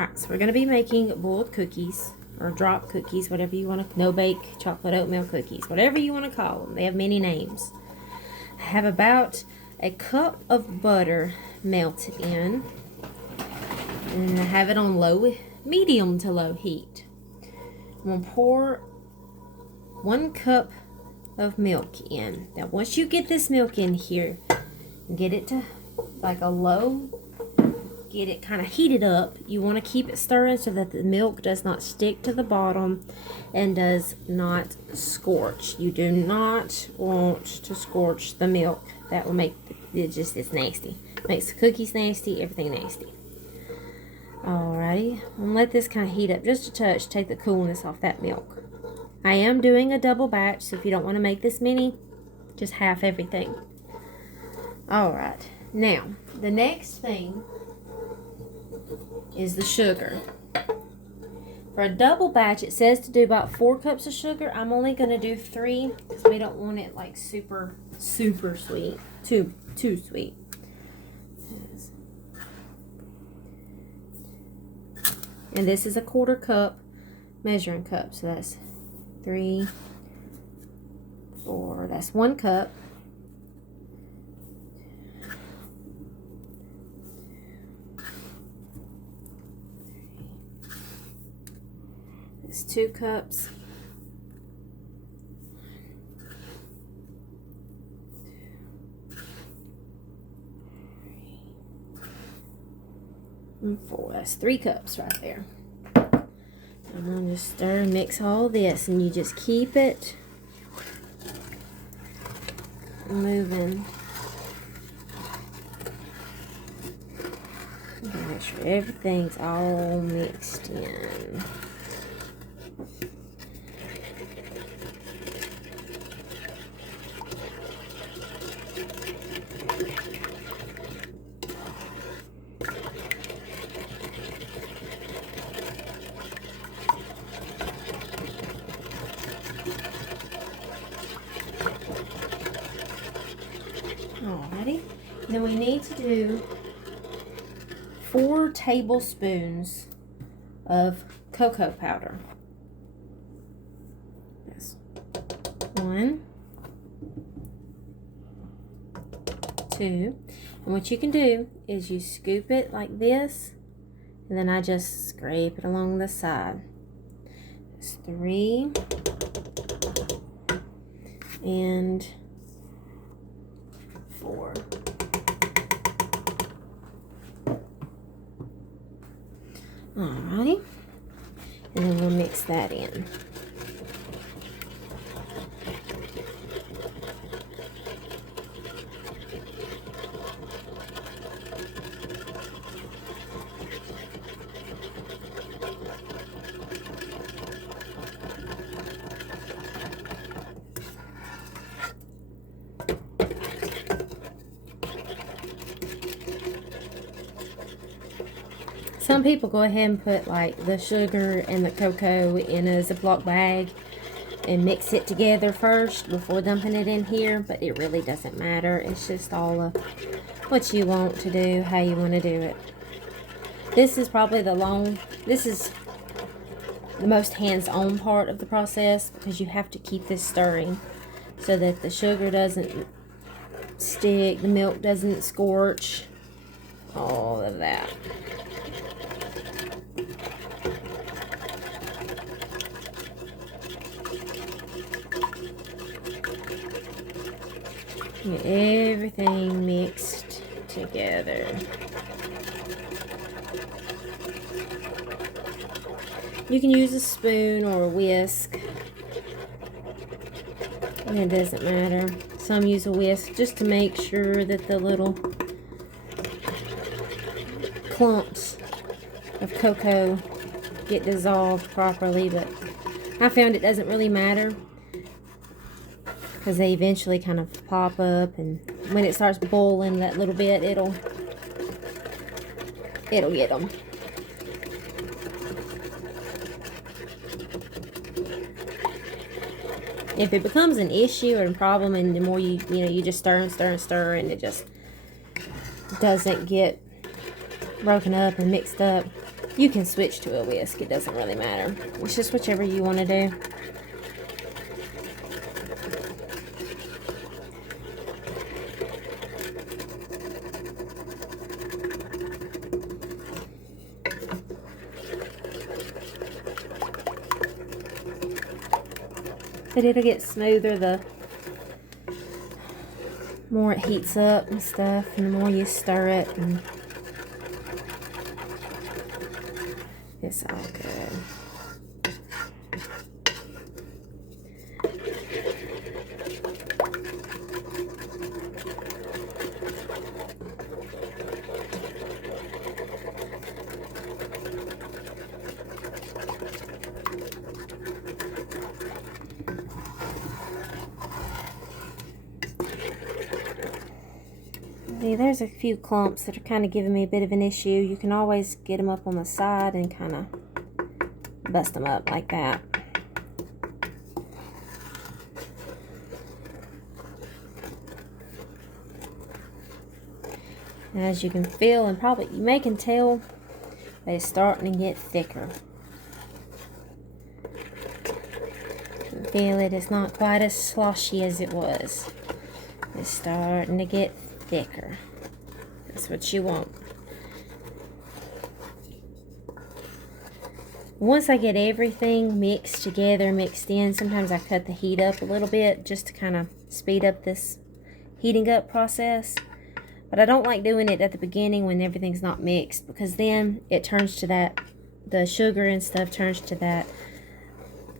Alright, so we're going to be making boiled cookies, or drop cookies, whatever you want to, no-bake chocolate oatmeal cookies, whatever you want to call them. They have many names. I have about a cup of butter melted in, and I have it on medium to low heat. I'm going to pour 1 cup of milk in. Now, once you get this milk in here, get it to like a low, get it kind of heated up. You want to keep it stirring so that the milk does not stick to the bottom and does not scorch. You do not want to scorch the milk. That will make it's nasty. Makes the cookies nasty, everything nasty. Alrighty, I'm gonna let this kind of heat up just a touch, take the coolness off that milk. I am doing a double batch, so if you don't want to make this many, just half everything. Alright, now the next thing is the sugar. For a double batch, it says to do about 4 cups of sugar. I'm only going to do 3 because we don't want it like super sweet. Too sweet. And this is a 1/4 cup measuring cup. So that's 3, 4. That's 1 cup. It's 2 cups. And 4. That's 3 cups right there. I'm going to just stir and mix all this, and you just keep it moving. Make sure everything's all mixed in. Alrighty, then we need to do 4 tablespoons of cocoa powder. Yes. 1, 2, and what you can do is you scoop it like this, and then I just scrape it along the side. It's 3, and 4. Alrighty, and then we'll mix that in. Some people go ahead and put like the sugar and the cocoa in a Ziploc bag and mix it together first before dumping it in here, but it really doesn't matter. It's just all of what you want to do, how you want to do it. This is probably this is the most hands-on part of the process, because you have to keep this stirring so that the sugar doesn't stick, the milk doesn't scorch, all of that. Get everything mixed together. You can use a spoon or a whisk. It doesn't matter. Some use a whisk just to make sure that the little clumps of cocoa get dissolved properly, but I found it doesn't really matter, because they eventually kind of pop up, and when it starts boiling that little bit, it'll get them. If it becomes an issue or a problem, and the more you just stir and stir and stir, and it just doesn't get broken up and mixed up, You can switch to a whisk. It doesn't really matter. It's just whichever you want to do. But it'll get smoother the more it heats up and stuff, and the more you stir it, and it's all good. See, there's a few clumps that are kind of giving me a bit of an issue. You can always get them up on the side and kind of bust them up like that. As you can feel, and probably you may can tell, they're starting to get thicker. You can feel it, it's not quite as sloshy as it was. It's starting to get thicker. That's what you want. Once I get everything mixed together, mixed in, sometimes I cut the heat up a little bit just to kind of speed up this heating up process. But I don't like doing it at the beginning when everything's not mixed, because then it turns to that, the sugar and stuff turns to that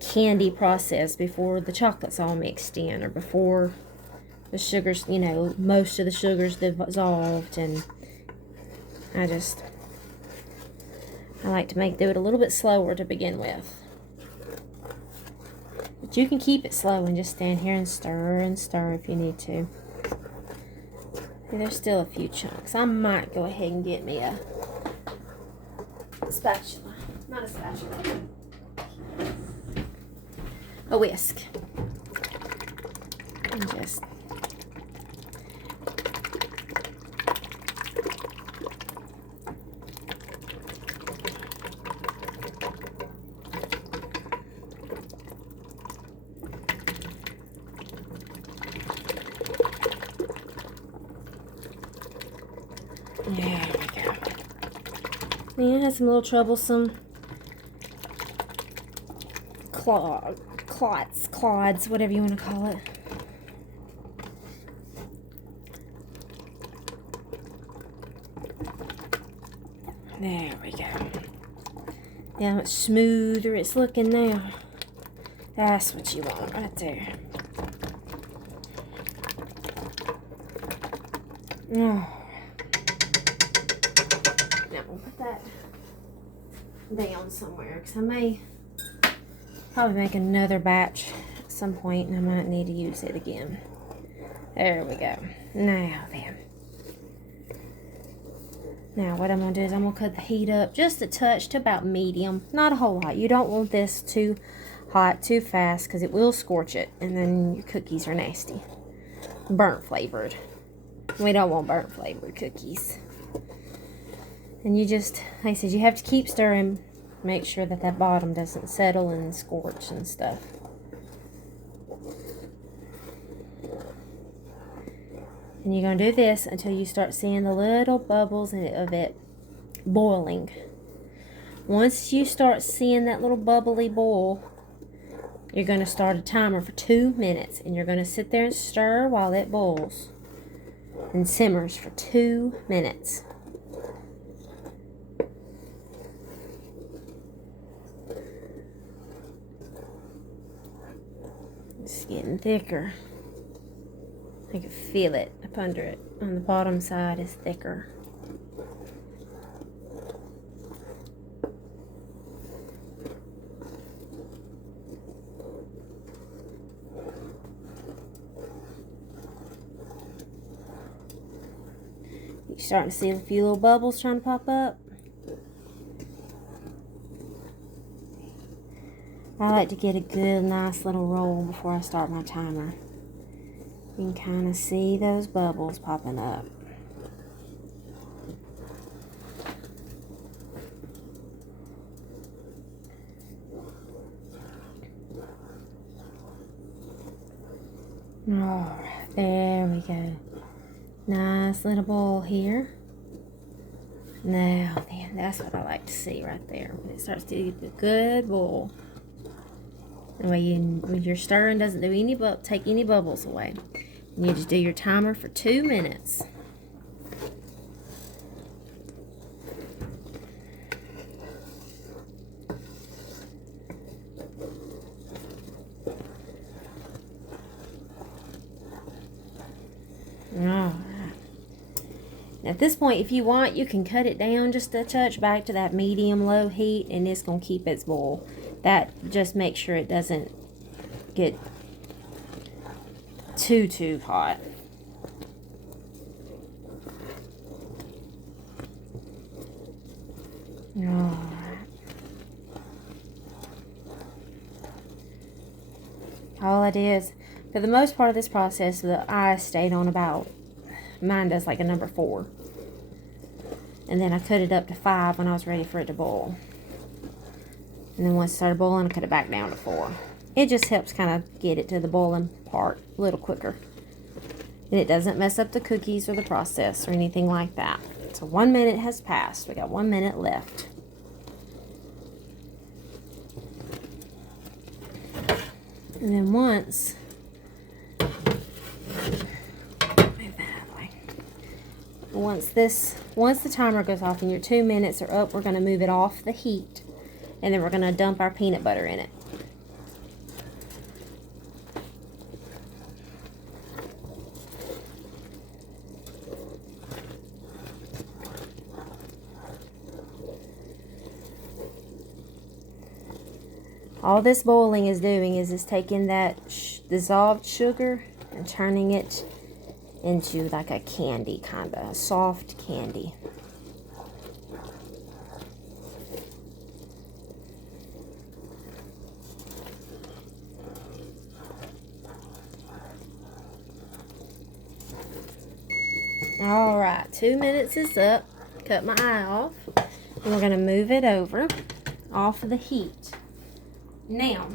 candy process before the chocolate's all mixed in, or before the sugars, you know, most of the sugars dissolved. And I like to do it a little bit slower to begin with. But you can keep it slow and just stand here and stir if you need to. And there's still a few chunks. I might go ahead and get me a spatula. Not a spatula. A whisk. And just there we go. Yeah, I had some little troublesome clods, whatever you want to call it. There we go. Yeah, much smoother it's looking now. That's what you want right there. Oh. Now we'll put that down somewhere, because I may probably make another batch at some point, and I might need to use it again. There we go. Now then. Now what I'm going to do is I'm going to cut the heat up just a touch to about medium. Not a whole lot. You don't want this too hot too fast, because it will scorch it, and then your cookies are nasty. Burnt flavored. We don't want burnt flavored cookies. And you just, like I said, you have to keep stirring. Make sure that that bottom doesn't settle and scorch and stuff. And you're going to do this until you start seeing the little bubbles of it boiling. Once you start seeing that little bubbly boil, you're going to start a timer for 2 minutes. And you're going to sit there and stir while it boils and simmers for 2 minutes. It's getting thicker. I can feel it up under it. On the bottom side is thicker. You're starting to see a few little bubbles trying to pop up. I like to get a good, nice little roll before I start my timer. You can kind of see those bubbles popping up. Alright, there we go. Nice little bowl here. Now then, that's what I like to see right there. When it starts to get a good boil. That way when your stirring doesn't do any take any bubbles away. And you just do your timer for 2 minutes. Alright. At this point, if you want, you can cut it down just a touch back to that medium-low heat, and it's going to keep its boil. That just makes sure it doesn't get too hot. Alright. All it is, for the most part of this process, the ice stayed on about, mine does like a number 4. And then I cut it up to 5 when I was ready for it to boil. And then once it started boiling, I cut it back down to 4. It just helps kind of get it to the boiling part a little quicker. And it doesn't mess up the cookies or the process or anything like that. So 1 minute has passed. We got 1 minute left. And then once once the timer goes off and your 2 minutes are up, we're going to move it off the heat, and then we're going to dump our peanut butter in it. All this boiling is doing is it's taking that dissolved sugar and turning it into like a candy, kind of a soft candy. All right, 2 minutes is up. Cut my eye off, and we're going to move it over off of the heat. Now,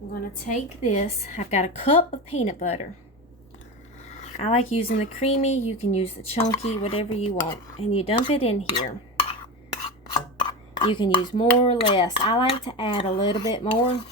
I'm going to take this. I've got a cup of peanut butter. I like using the creamy. You can use the chunky, whatever you want. And you dump it in here. You can use more or less. I like to add a little bit more.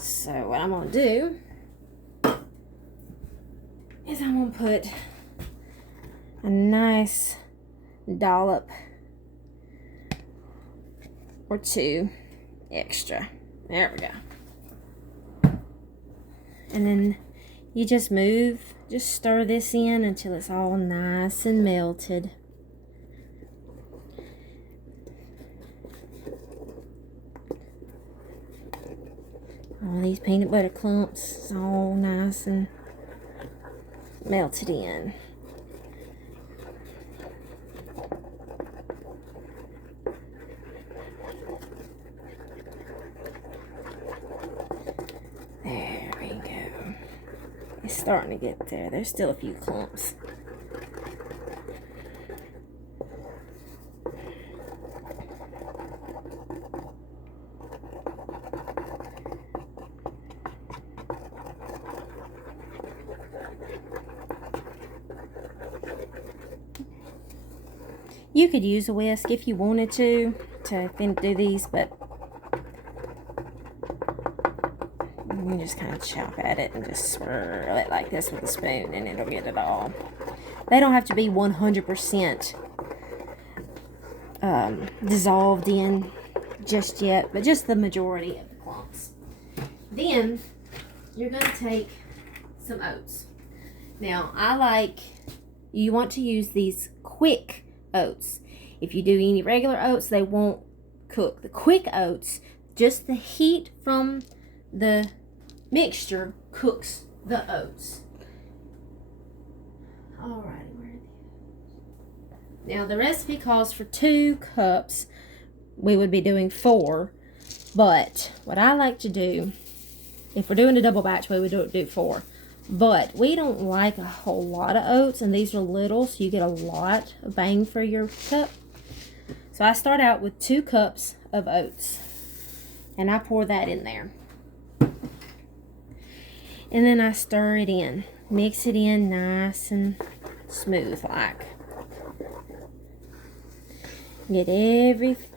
So what I'm going to do is I'm going to put a nice dollop or 2 extra. There we go. And then you just stir this in until it's all nice and melted. All these peanut butter clumps is all nice and melted in. There we go. It's starting to get there. There's still a few clumps. You could use a whisk if you wanted to do these, but you just kind of chop at it and just swirl it like this with a spoon, and it'll get it all. They don't have to be 100% dissolved in just yet, but just the majority of the clumps. Then you're going to take some oats. Now, you want to use these quick oats. If you do any regular oats, they won't cook. The quick oats, just the heat from the mixture cooks the oats. Alrighty, where are the oats? Now the recipe calls for 2 cups. We would be doing 4, but what I like to do, if we're doing a double batch, we would do 4. But we don't like a whole lot of oats, and these are little, so you get a lot of bang for your cup. So I start out with 2 cups of oats, and I pour that in there. And then I stir it in. Mix it in nice and smooth like. Get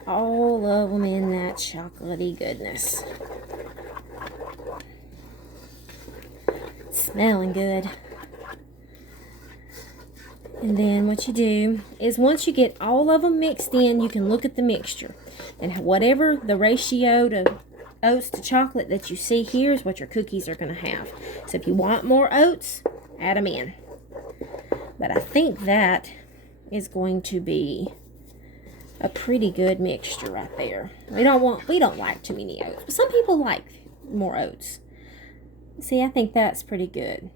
all of them in that chocolatey goodness. It's smelling good. And then what you do is once you get all of them mixed in, you can look at the mixture. And whatever the ratio to oats to chocolate that you see here is what your cookies are going to have. So if you want more oats, add them in. But I think that is going to be a pretty good mixture right there. We don't like too many oats, but some people like more oats. See, I think that's pretty good.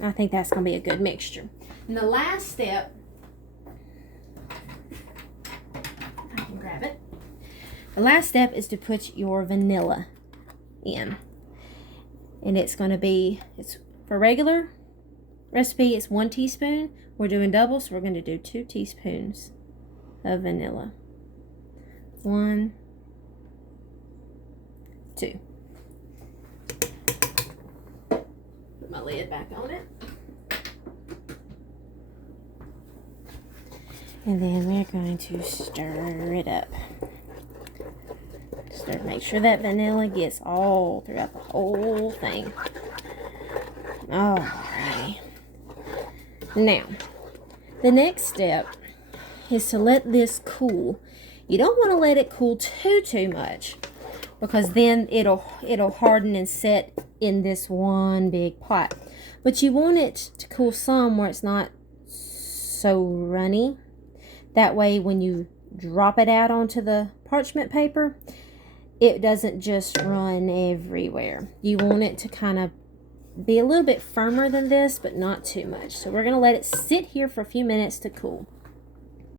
I think that's going to be a good mixture. And the last step, I can grab it. The last step is to put your vanilla in. And it's going to be, it's for regular recipe, it's 1 teaspoon. We're doing double, so we're going to do 2 teaspoons of vanilla. 1, 2. Put my lid back on it. And then we're going to stir it up. Make sure that vanilla gets all throughout the whole thing. Alrighty. Now, the next step is to let this cool. You don't want to let it cool too much, because then it'll harden and set in this one big pot. But you want it to cool some where it's not so runny. That way when you drop it out onto the parchment paper, it doesn't just run everywhere. You want it to kind of be a little bit firmer than this, but not too much. So we're going to let it sit here for a few minutes to cool.